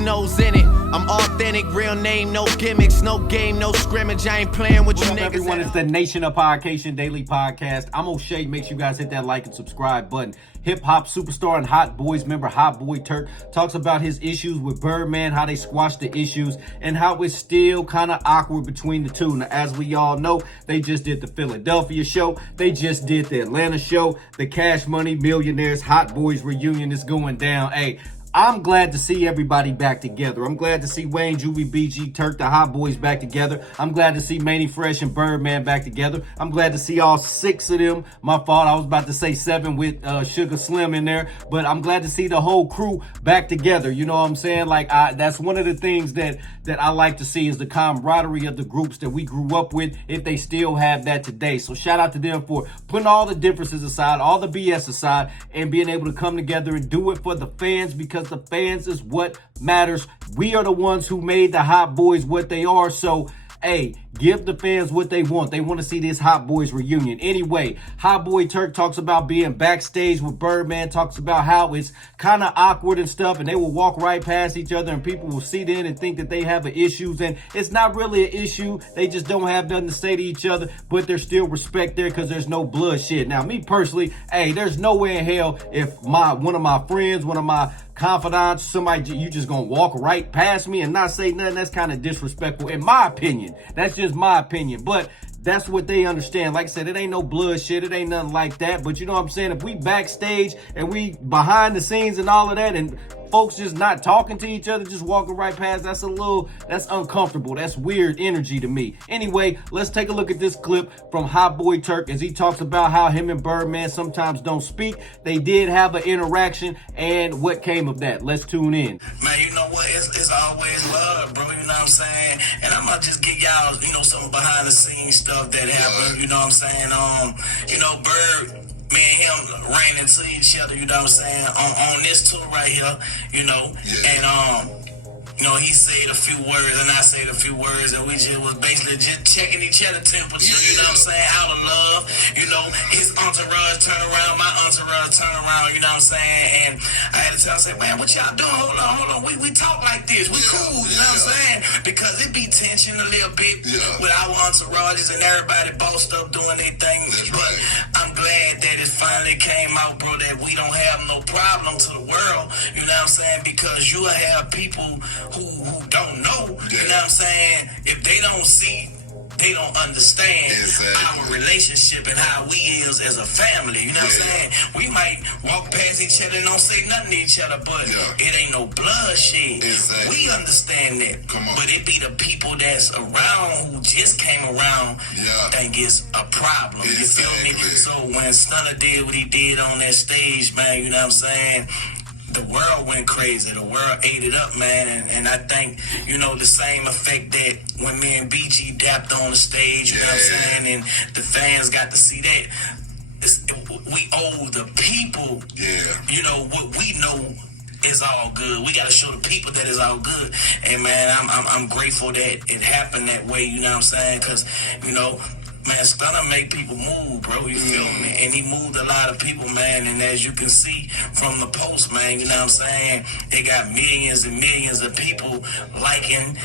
your nose in it. I'm authentic, real name, no gimmicks, no game, no scrimmage. I ain't playing with you niggas. Everyone, it's the Nation of Podcation Daily Podcast. I'm O'Shea. Make sure you guys hit that like and subscribe button. Hip-hop superstar and Hot Boys member Hot Boy Turk talks about his issues with Birdman, how they squashed the issues, and how it's still kind of awkward between the two. Now, as we all know, they just did the Philadelphia show. They just did the Atlanta show. The Cash Money Millionaires Hot Boys reunion is going down. Hey, I'm glad to see everybody back together. I'm glad to see Wayne, Juvie, BG, Turk, the Hot Boys back together. I'm glad to see Manny Fresh and Birdman back together. I'm glad to see all 6 of them. My fault, I was about to say 7 with Sugar Slim in there. But I'm glad to see the whole crew back together. You know what I'm saying? Like, that's one of the things that I like to see is the camaraderie of the groups that we grew up with, if they still have that today. So shout out to them for putting all the differences aside, all the BS aside, and being able to come together and do it for the fans, because the fans is what matters. We are the ones who made the Hot Boys what they are. So, hey, give the fans what they want. They want to see this Hot Boys reunion. Anyway, Hot Boy Turk talks about being backstage with Birdman, talks about how it's kind of awkward and stuff, and they will walk right past each other and people will see them and think that they have issues, and it's not really an issue. They just don't have nothing to say to each other, but there's still respect there because there's no bloodshed. Now, me personally, hey, there's no way in hell if one of my friends, one of my confidants, somebody, you just gonna walk right past me and not say nothing. That's kind of disrespectful, in my opinion. That's just my opinion, but that's what they understand. Like I said, it ain't no bloodshed, it ain't nothing like that. But you know what I'm saying? If we backstage and we behind the scenes and all of that, and folks just not talking to each other, just walking right past, that's uncomfortable. That's weird energy to me. Anyway, let's take a look at this clip from Hot Boy Turk as he talks about how him and Birdman sometimes don't speak. They did have an interaction, and what came of that. Let's tune in. Man, you know what? It's always love, bro. You know what I'm saying? And I'm gonna just give y'all, some behind the scenes stuff that happened. You know what I'm saying? Bird, me and him ran into each other, you know what I'm saying, on this tour right here, and he said a few words and I said a few words, and we just was basically just checking each other temperature, you know what I'm saying, out of love. His entourage turned around, my entourage turned around, you know what I'm saying, and I had to tell him, say, man, what y'all doing? Hold on, we talk like this, we cool, you know what I'm saying, because it be tension a little bit with our entourages and everybody bossed up doing their thing, but I'm glad that it finally came out, bro, that we don't have no problem to the world, you know what I'm saying, because you have people who don't know, you know what I'm saying, if they don't see, they don't understand our relationship and how we is as a family, you know what I'm saying? We might walk past each other and don't say nothing to each other, but it ain't no bloodshed. We understand that. But it be the people that's around who just came around think it's a problem. You feel me? So when Stunner did what he did on that stage, man, you know what I'm saying? The world went crazy. The world ate it up, man. And I think, the same effect that when me and BG dapped on the stage, you know what I'm saying, and the fans got to see that. We owe the people, what we know is all good. We got to show the people that it's all good. And, man, I'm grateful that it happened that way, you know what I'm saying, because, man, Stunner make people move, bro, you feel me? And he moved a lot of people, man, and as you can see from the post, man, you know what I'm saying? They got millions and millions of people liking,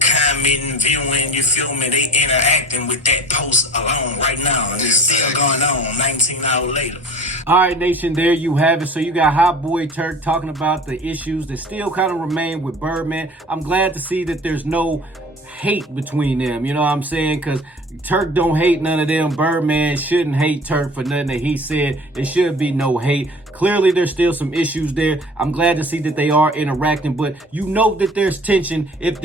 commenting, viewing, you feel me? They interacting with that post alone right now, and it's still going on 19 hours later. All right, Nation, there you have it. So you got Hot Boy Turk talking about the issues that still kind of remain with Birdman. I'm glad to see that there's no hate between them, you know what I'm saying, because Turk don't hate none of them. Birdman shouldn't hate Turk for nothing that he said. There should be no hate. Clearly, there's still some issues there. I'm glad to see that they are interacting, but you know that there's tension. If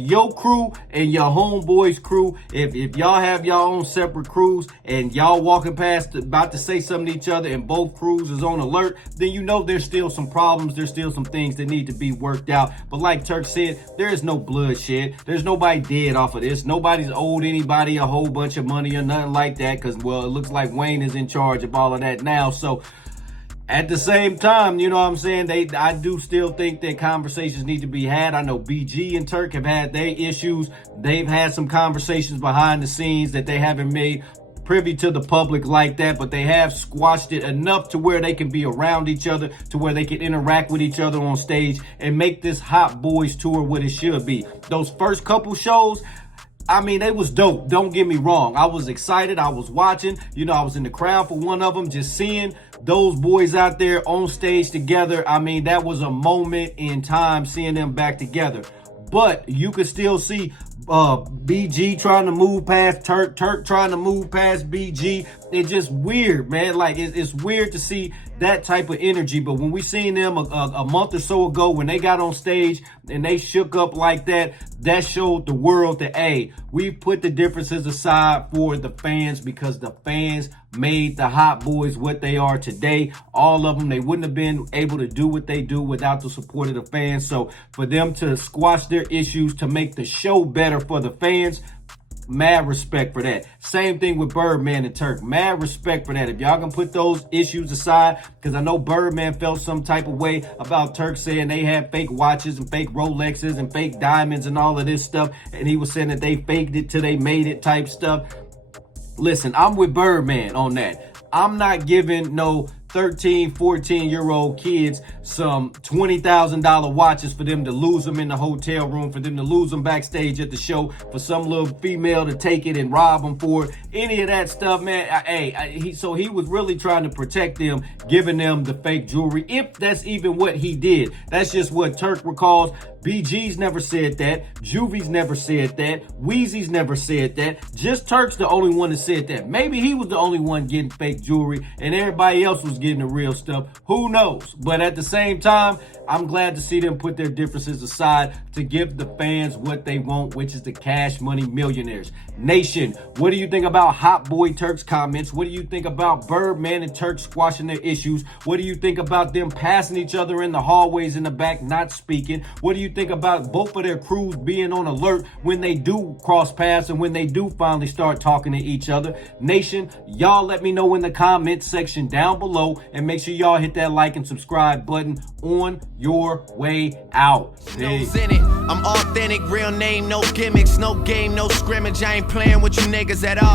your crew and your homeboys crew, if y'all have your own separate crews and y'all walking past about to say something to each other and both crews is on alert, then you know there's still some problems. There's still some things that need to be worked out. But like Turk said, there is no bloodshed. There's nobody dead off of this. Nobody's owed anybody a whole bunch of money or nothing like that, because, well, it looks like Wayne is in charge of all of that now. So at the same time, you know what I'm saying, I do still think that conversations need to be had. I know BG and Turk have had their issues. They've had some conversations behind the scenes that they haven't made privy to the public like that, but they have squashed it enough to where they can be around each other, to where they can interact with each other on stage and make this Hot Boys tour what it should be. Those first couple shows, I mean, they was dope. Don't get me wrong. I was excited. I was watching. You know, I was in the crowd for one of them, just seeing those boys out there on stage together. I mean, that was a moment in time seeing them back together. But you could still see BG trying to move past Turk, Turk trying to move past BG. It's just weird, man. Like, it's weird to see that type of energy. But when we seen them a month or so ago, when they got on stage and they shook up like that, that showed the world that, hey, we put the differences aside for the fans, because the fans made the Hot Boys what they are today. All of them, they wouldn't have been able to do what they do without the support of the fans. So for them to squash their issues to make the show better for the fans, mad respect for that. Same thing with Birdman and Turk. Mad respect for that. If y'all can put those issues aside, because I know Birdman felt some type of way about Turk saying they had fake watches and fake Rolexes and fake diamonds and all of this stuff, and he was saying that they faked it till they made it type stuff. Listen, I'm with Birdman on that. I'm not giving no 13, 14-year-old kids some $20,000 watches for them to lose them in the hotel room, for them to lose them backstage at the show, for some little female to take it and rob them for it. Any of that stuff, man. So he was really trying to protect them, giving them the fake jewelry, if that's even what he did. That's just what Turk recalls. BG's never said that. Juvie's never said that. Wheezy's never said that. Just Turk's the only one that said that. Maybe he was the only one getting fake jewelry and everybody else was getting the real stuff. Who knows? But at the same time, I'm glad to see them put their differences aside to give the fans what they want, which is the cash money millionaires. Nation, what do you think about Hot Boy Turk's comments? What do you think about Birdman and Turk squashing their issues? What do you think about them passing each other in the hallways in the back, not speaking? What do you think about both of their crews being on alert when they do cross paths and when they do finally start talking to each other? Nation, y'all let me know in the comment section down below, and make sure y'all hit that like and subscribe button on your way out. Peace. In it. I'm authentic, real name, no gimmicks, no game, no scrimmage. I ain't playing with you niggas at all.